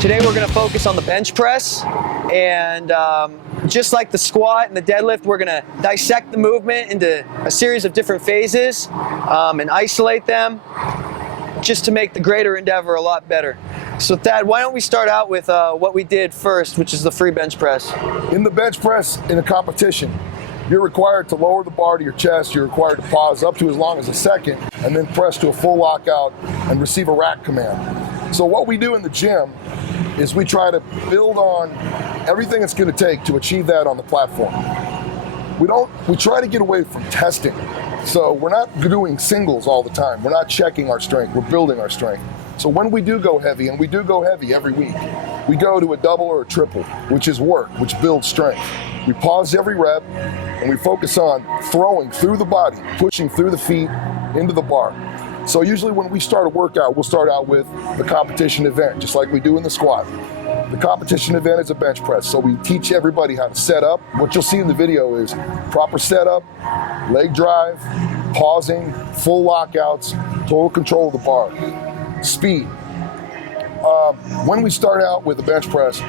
Today we're going to focus on the bench press, and just like the squat and the deadlift, we're going to dissect the movement into a series of different phases and isolate them just to make the greater endeavor a lot better. So Thad, why don't we start out with what we did first, which is the free bench press. In the bench press in a competition, you're required to lower the bar to your chest. You're required to pause up to as long as a second and then press to a full lockout and receive a rack command. So what we do in the gym is we try to build on everything it's going to take to achieve that on the platform. We try to get away from testing. So we're not doing singles all the time. We're not checking our strength. We're building our strength. So when we do go heavy, and we do go heavy every week, we go to a double or a triple, which is work, which builds strength. We pause every rep, and we focus on throwing through the body, pushing through the feet into the bar. So usually when we start a workout, we'll start out with the competition event, just like we do in the squat. The competition event is a bench press, so we teach everybody how to set up. What you'll see in the video is proper setup, leg drive, pausing, full lockouts, total control of the bar, speed. When we start out with the bench press,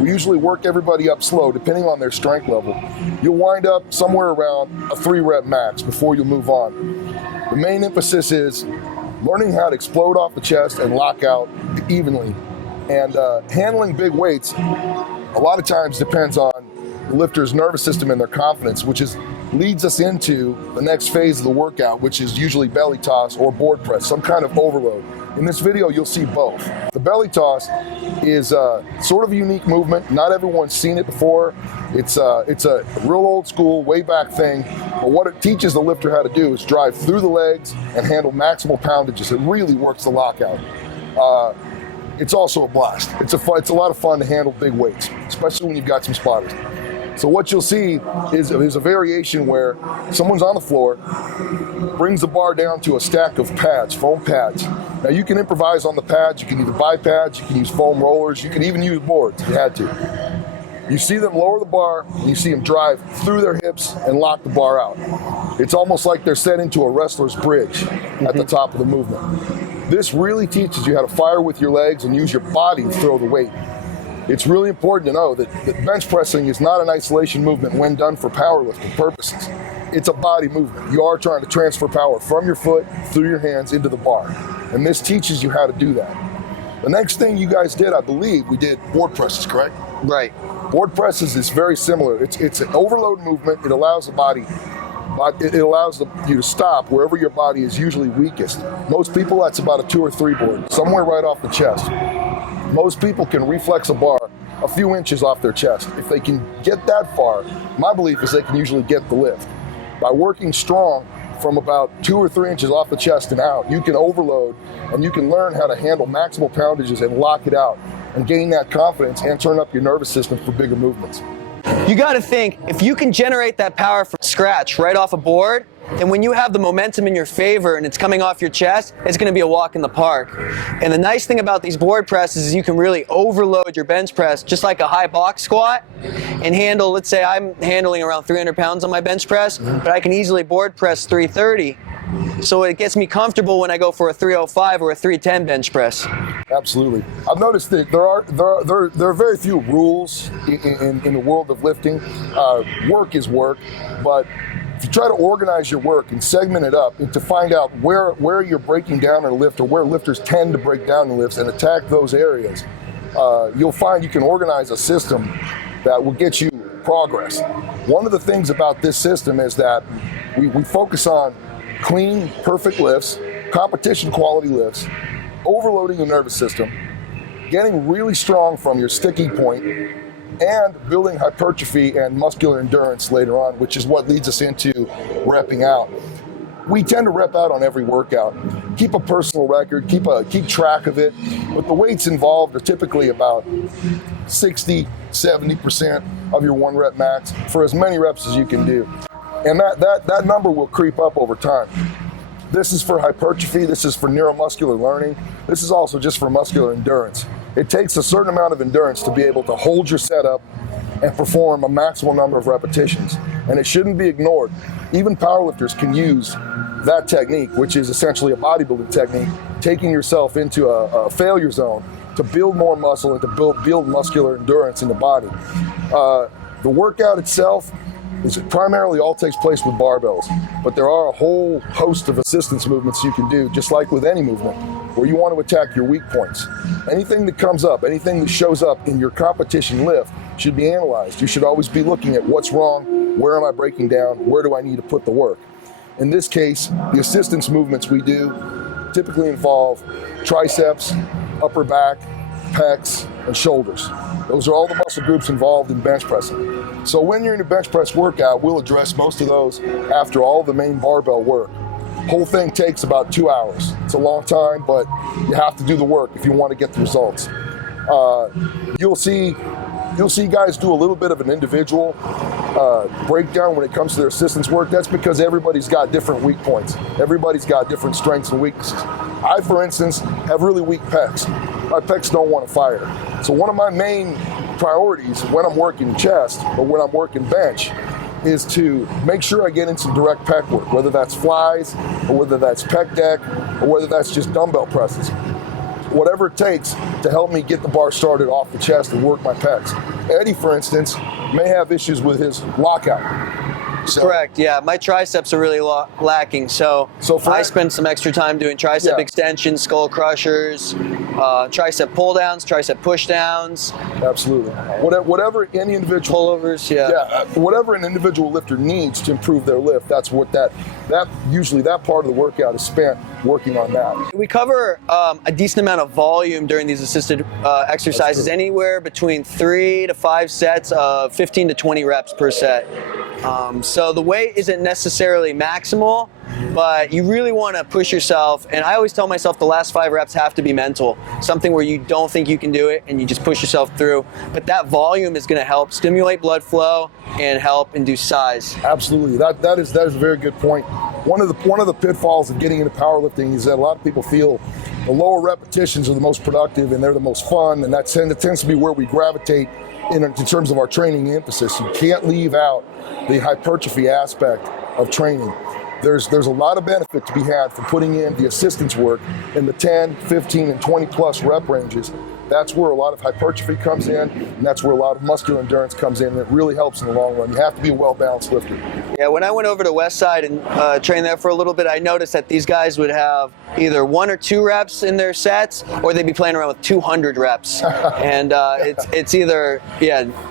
we usually work everybody up slow, depending on their strength level. You'll wind up somewhere around a 3-rep max before you move on. The main emphasis is learning how to explode off the chest and lock out evenly. And handling big weights, a lot of times depends on the lifter's nervous system and their confidence, which leads us into the next phase of the workout, which is usually belly toss or board press, some kind of overload. In this video, you'll see both. The belly toss is sort of a unique movement. Not everyone's seen it before. It's a real old school, way back thing. But what it teaches the lifter how to do is drive through the legs and handle maximal poundages. It really works the lockout. It's also a blast. It's a lot of fun to handle big weights, especially when you've got some spotters. So what you'll see is a variation where someone's on the floor, brings the bar down to a stack of pads, foam pads. Now you can improvise on the pads. You can either buy pads, you can use foam rollers, you can even use boards if you had to. You see them lower the bar, and you see them drive through their hips and lock the bar out. It's almost like they're set into a wrestler's bridge at the top of the movement. This really teaches you how to fire with your legs and use your body to throw the weight. It's really important to know that bench pressing is not an isolation movement when done for powerlifting purposes. It's a body movement. You are trying to transfer power from your foot through your hands into the bar. And this teaches you how to do that. The next thing you guys did, I believe, we did board presses, correct? Right. Board presses is very similar. It's an overload movement. It allows the body, it allows you to stop wherever your body is usually weakest. Most people, that's about a 2 or 3 board, somewhere right off the chest. Most people can reflex a bar a few inches off their chest. If they can get that far, my belief is they can usually get the lift. By working strong from about 2 or 3 inches off the chest and out, you can overload and you can learn how to handle maximal poundages and lock it out and gain that confidence and turn up your nervous system for bigger movements. You got to think, if you can generate that power from scratch right off a board, then when you have the momentum in your favor and it's coming off your chest, it's going to be a walk in the park. And the nice thing about these board presses is you can really overload your bench press just like a high box squat and handle, let's say I'm handling around 300 pounds on my bench press, but I can easily board press 330. So it gets me comfortable when I go for a 305 or a 310 bench press. Absolutely. I've noticed that there are very few rules in the world of lifting. Work is work, but if you try to organize your work and segment it up and to find out where you're breaking down in a lift or where lifters tend to break down in lifts and attack those areas, you'll find you can organize a system that will get you progress. One of the things about this system is that we focus on clean, perfect lifts, competition quality lifts, overloading the nervous system, getting really strong from your sticky point, and building hypertrophy and muscular endurance later on, which is what leads us into repping out. We tend to rep out on every workout. Keep a personal record, keep track of it, but the weights involved are typically about 60, 70% of your 1 rep max for as many reps as you can do. And that number will creep up over time. This is for hypertrophy, this is for neuromuscular learning, this is also just for muscular endurance. It takes a certain amount of endurance to be able to hold your setup and perform a maximal number of repetitions. And it shouldn't be ignored. Even powerlifters can use that technique, which is essentially a bodybuilding technique, taking yourself into a failure zone to build more muscle and to build muscular endurance in the body. The workout itself is primarily all takes place with barbells, but there are a whole host of assistance movements you can do, just like with any movement, where you want to attack your weak points. Anything that comes up, anything that shows up in your competition lift should be analyzed. You should always be looking at what's wrong, where am I breaking down, where do I need to put the work. In this case, the assistance movements we do typically involve triceps, upper back, pecs, and shoulders. Those are all the muscle groups involved in bench pressing. So when you're in a bench press workout, we'll address most of those after all the main barbell work. Whole thing takes about 2 hours. It's a long time, but you have to do the work if you want to get the results. You'll see guys do a little bit of an individual breakdown when it comes to their assistance work. That's because everybody's got different weak points. Everybody's got different strengths and weaknesses. I, for instance, have really weak pecs. My pecs don't want to fire. So one of my main priorities when I'm working chest or when I'm working bench is to make sure I get in some direct pec work, whether that's flies or whether that's pec deck or whether that's just dumbbell presses. Whatever it takes to help me get the bar started off the chest and work my pecs. Eddie, for instance, may have issues with his lockout. So, correct, yeah. My triceps are really lacking, so I spend some extra time doing tricep extensions, skull crushers, tricep pull downs, tricep push downs. Absolutely. Whatever any individual pullovers, whatever an individual lifter needs to improve their lift, that's what usually that part of the workout is spent working on that. We cover a decent amount of volume during these assisted exercises, anywhere between 3 to 5 sets of 15 to 20 reps per set. So the weight isn't necessarily maximal, but you really want to push yourself. And I always tell myself the last 5 reps have to be mental, something where you don't think you can do it and you just push yourself through. But that volume is going to help stimulate blood flow and help induce size. Absolutely, that is a very good point. One of the pitfalls of getting into powerlifting is that a lot of people feel the lower repetitions are the most productive and they're the most fun, and that tends to be where we gravitate in terms of our training emphasis. You can't leave out the hypertrophy aspect of training. There's a lot of benefit to be had from putting in the assistance work in the 10, 15, and 20 plus rep ranges. That's where a lot of hypertrophy comes in, and that's where a lot of muscular endurance comes in, and it really helps in the long run. You have to be a well-balanced lifter. Yeah, when I went over to Westside and trained there for a little bit, I noticed that these guys would have either 1 or 2 reps in their sets, or they'd be playing around with 200 reps. And it's either,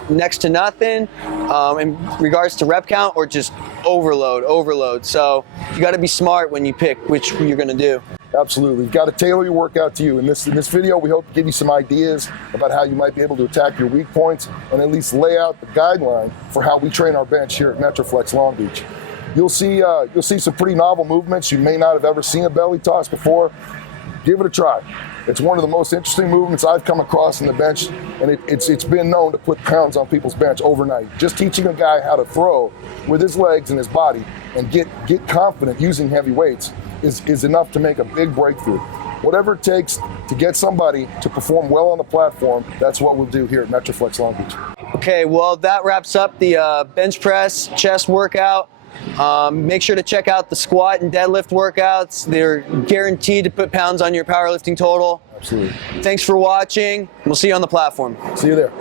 next to nothing in regards to rep count, or just overload. So you got to be smart when you pick which you're going to do. Absolutely. You've got to tailor your workout to you. In this video, we hope to give you some ideas about how you might be able to attack your weak points and at least lay out the guideline for how we train our bench here at Metroflex Long Beach. You'll see some pretty novel movements. You may not have ever seen a belly toss before. Give it a try. It's one of the most interesting movements I've come across in the bench, and it's been known to put pounds on people's bench overnight. Just teaching a guy how to throw with his legs and his body and get confident using heavy weights is enough to make a big breakthrough. Whatever it takes to get somebody to perform well on the platform, that's what we'll do here at Metroflex Long Beach. Okay, well, that wraps up the bench press chest workout. Make sure to check out the squat and deadlift workouts. They're guaranteed to put pounds on your powerlifting total. Absolutely. Thanks for watching. We'll see you on the platform. See you there.